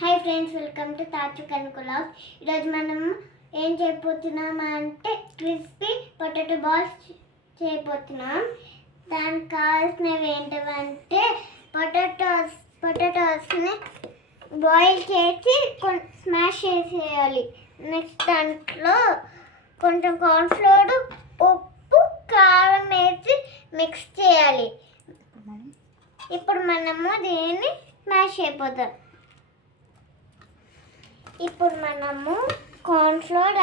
Hi friends, welcome to తాచు కనుకులాగ్. ఈరోజు మనం ఏం చేయబోతున్నామంటే క్రిస్పీ పొటాటో బాల్స్ చేయబోతున్నాం. దానికి కావాల్సినవి ఏంటంటే పొటాటోస్ని బాయిల్ చేసి స్మాష్ చేసేయాలి. నెక్స్ట్ దాంట్లో కొంచెం కార్న్ఫ్లోర్, ఉప్పు, కారం వేసి మిక్స్ చేయాలి. ఇప్పుడు మనము దీన్ని స్మాష్ అయిపోతాం. ఇప్పుడు మనము కార్న్ఫ్లోర్,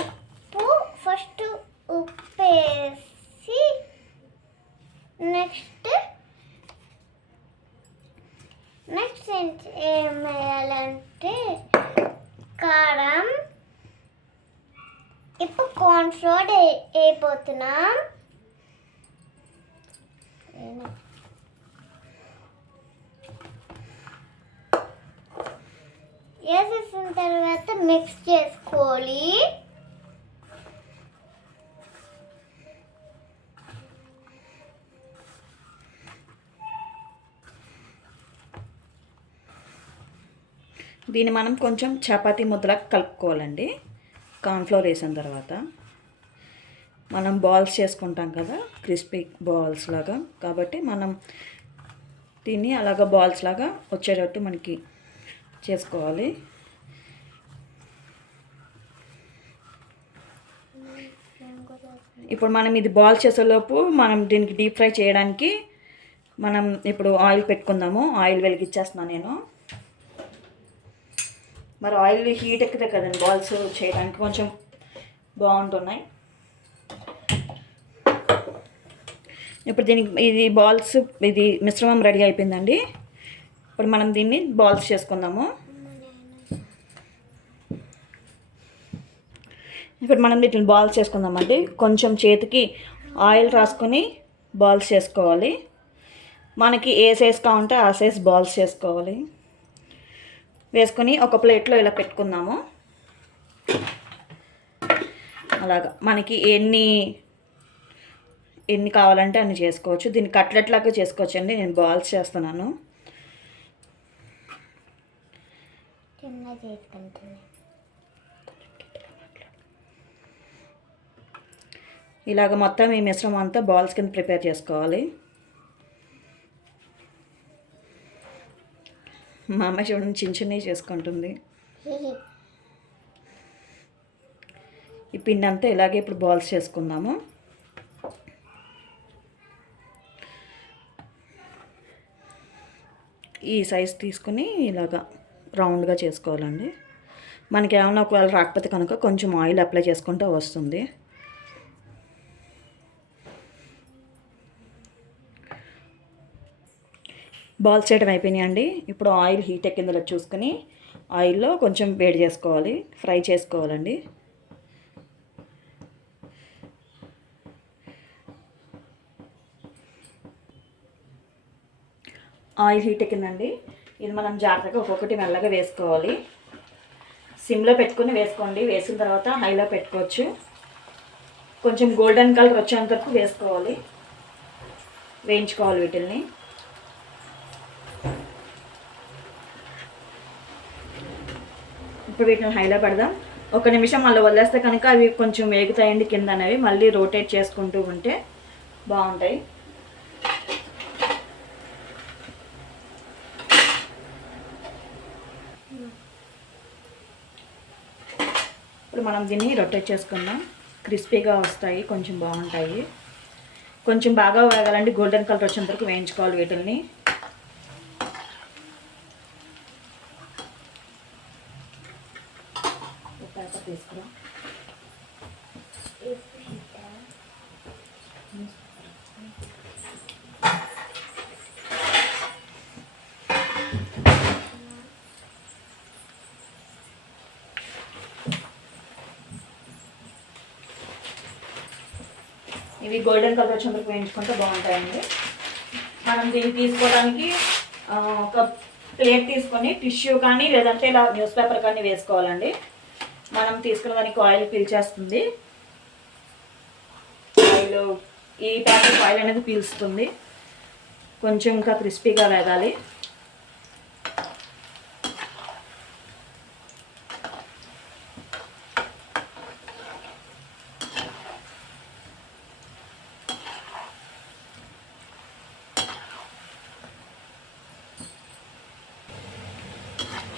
ఉప్పు, ఫస్ట్ ఉప్పు వేసి నెక్స్ట్ ఏం వేయాలంటే కారం. ఇప్పుడు కార్న్ఫ్లోర్ వేయబోతున్నాం. వేసేసిన తర్వాత మిక్స్ చేసుకోవాలి. దీన్ని మనం కొంచెం చపాతీ ముద్దలా కలుపుకోవాలండి. కార్న్ఫ్లోర్ వేసిన తర్వాత మనం బాల్స్ చేసుకుంటాం కదా, క్రిస్పీ బాల్స్ లాగా. కాబట్టి మనం దీన్ని అలాగ బాల్స్ లాగా వచ్చేటట్టు మనకి చేసుకోవాలి. ఇప్పుడు మనం ఇది బాల్ చేసేలోపు మనం దీనికి డీప్ ఫ్రై చేయడానికి మనం ఇప్పుడు ఆయిల్ పెట్టుకుందాము. ఆయిల్ వెలిగించేస్తున్నాను నేను. మరి ఆయిల్ హీట్ ఎక్కితే కదండి బాల్స్ చేయడానికి కొంచెం బాగుంటున్నాయి. ఇప్పుడు దీనికి ఇది బాల్స్ ఇది మిశ్రమం రెడీ అయిపోయిందండి. ఇప్పుడు మనం దీన్ని బాల్స్ చేసుకుందాము. ఇప్పుడు మనం వీటిని బాల్స్ చేసుకుందామండి. కొంచెం చేతికి ఆయిల్ రాసుకొని బాల్స్ చేసుకోవాలి. మనకి ఏ సైజ్ కావాలంటే ఆ సైజ్ బాల్స్ చేసుకోవాలి. వేసుకొని ఒక ప్లేట్లో ఇలా పెట్టుకుందాము. అలాగా మనకి ఎన్ని కావాలంటే అన్ని చేసుకోవచ్చు. దీన్ని కట్లెట్ లాగా చేసుకోవచ్చు అండి. నేను బాల్స్ చేస్తున్నాను. ఇలాగ మొత్తం ఈ మిశ్రమం అంతా బాల్స్ కింద ప్రిపేర్ చేసుకోవాలి. మా అమ్మాయి చూడండి చిన్న చిన్నవి చేసుకుంటుంది. ఈ పిండి అంతా ఇలాగే ఇప్పుడు బాల్స్ చేసుకుందాము. ఈ సైజ్ తీసుకుని ఇలాగా రౌండ్గా చేసుకోవాలండి. మనకి ఏమైనా ఒకవేళ రాకపోతే కనుక కొంచెం ఆయిల్ అప్లై చేసుకుంటే వస్తుంది. బాల్స్ చేయడం అయిపోయినాయండి. ఇప్పుడు ఆయిల్ హీట్ ఎక్కిందో చూసుకొని ఆయిల్లో కొంచెం వేడి చేసుకోవాలి, ఫ్రై చేసుకోవాలండి. ఆయిల్ హీట్ ఎక్కిందండి. ఇది మనం జాగ్రత్తగా ఒక్కొక్కటి మెల్లగా వేసుకోవాలి. సిమ్లో పెట్టుకుని వేసుకోండి. వేసిన తర్వాత హైలో పెట్టుకోవచ్చు. కొంచెం గోల్డెన్ కలర్ వచ్చేంత వరకు వేసుకోవాలి, వేయించుకోవాలి వీటిల్ని. ఇప్పుడు వీటిని హైలో పెడదాం. ఒక నిమిషం మళ్ళీ వదిలేస్తే కనుక అవి కొంచెం వేగుతాయండి కింద అనేవి. మళ్ళీ రోటేట్ చేసుకుంటూ ఉంటే బాగుంటాయి. ఇప్పుడు మనం దీన్ని రొటేట్ చేసుకుందాం. క్రిస్పీగా వస్తాయి, కొంచెం బాగుంటాయి. కొంచెం బాగా వేగాలండి. గోల్డెన్ కలర్ వచ్చేంత వరకు వేయించుకోవాలి వీటిల్ని. తీసుకురా ఇవి గోల్డెన్ కలర్ వచ్చేందుకు వేయించుకుంటే బాగుంటాయండి. మనం దీన్ని తీసుకోవడానికి ఒక ప్లేట్ తీసుకొని టిష్యూ కానీ లేదంటే ఇలా న్యూస్ పేపర్ కానీ వేసుకోవాలండి. మనం తీసుకున్న దానికి ఆయిల్ పీల్చేస్తుంది. ఆయిల్ ఈ ప్యాకెట్ ఆయిల్ అనేది పీల్స్తుంది. కొంచెం ఇంకా క్రిస్పీగా వేగాలి.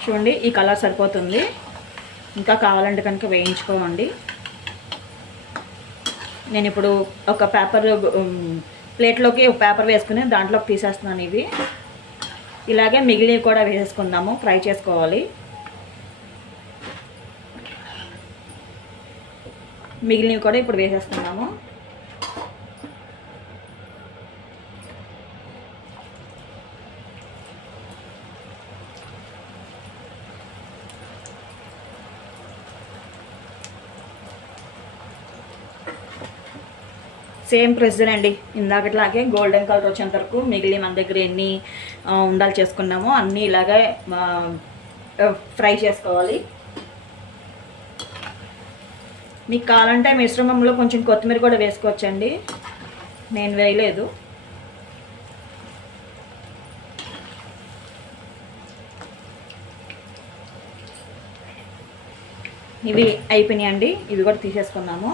చూడండి ఈ కలర్ సరిపోతుంది. ఇంకా కావాలంటే కనుక వేయించుకోమండి. నేను ఇప్పుడు ఒక పేపర్ ప్లేట్లోకి ఒక పేపర్ వేసుకుని దాంట్లోకి తీసేస్తున్నాను. ఇవి ఇలాగే మిగిలినవి కూడా వేసేసుకుందాము, ఫ్రై చేసుకోవాలి. మిగిలినవి కూడా ఇప్పుడు వేసేస్తున్నాము. సేమ్ ప్రొసీజర్ అండి, ఇందాకట్లాగే గోల్డెన్ కలర్ వచ్చేంత వరకు మిగిలి మన దగ్గర ఎన్ని ఉండాలి చేసుకున్నామో అన్నీ ఇలాగే ఫ్రై చేసుకోవాలి. మీకు కావాలంటే మిశ్రమంలో కొంచెం కొత్తిమీర కూడా వేసుకోవచ్చండి, నేను వేయలేదు. ఇవి అయిపోయినాయండి, ఇవి కూడా తీసేసుకున్నాము.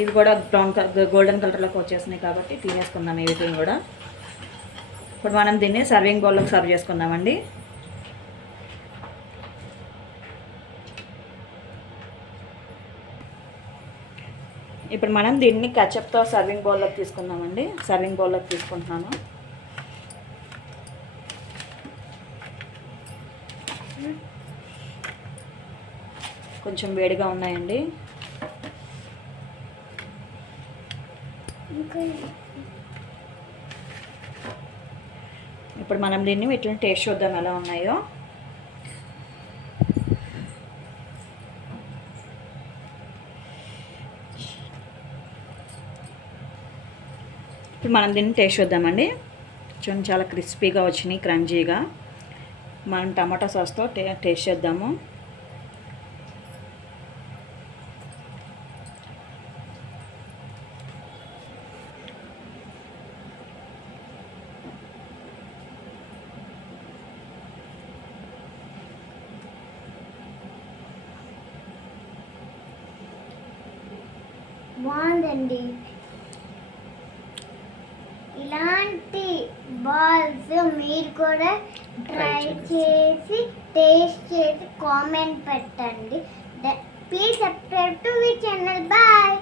ఇవి కూడా బ్రౌన్ కలర్ గోల్డెన్ కలర్లోకి వచ్చేసినాయి కాబట్టి తీసేసుకుందాం. ఇవి కూడా ఇప్పుడు మనం దీన్ని సర్వింగ్ బౌల్లోకి సర్వ్ చేసుకుందామండి. ఇప్పుడు మనం దీన్ని ketchupతో సర్వింగ్ బౌల్లోకి తీసుకుందామండి. సర్వింగ్ బౌల్లోకి తీసుకుంటున్నాను. కొంచెం వేడిగా ఉన్నాయండి. ఇప్పుడు మనం దీన్ని వీటిని టేస్ట్ చూద్దాం ఎలా ఉన్నాయో. ఇప్పుడు మనం దీన్ని టేస్ట్ చూద్దామండి. చూడండి చాలా క్రిస్పీగా వచ్చినాయి, క్రంచీగా. మనం టమాటా సాస్తో టేస్ట్ చేద్దాము. బాగుందండి. ఇలాంటి బాల్స్ మీరు కూడా ట్రై చేసి టేస్ట్ చేసి కామెంట్ పెట్టండి. Please subscribe to the channel. Bye.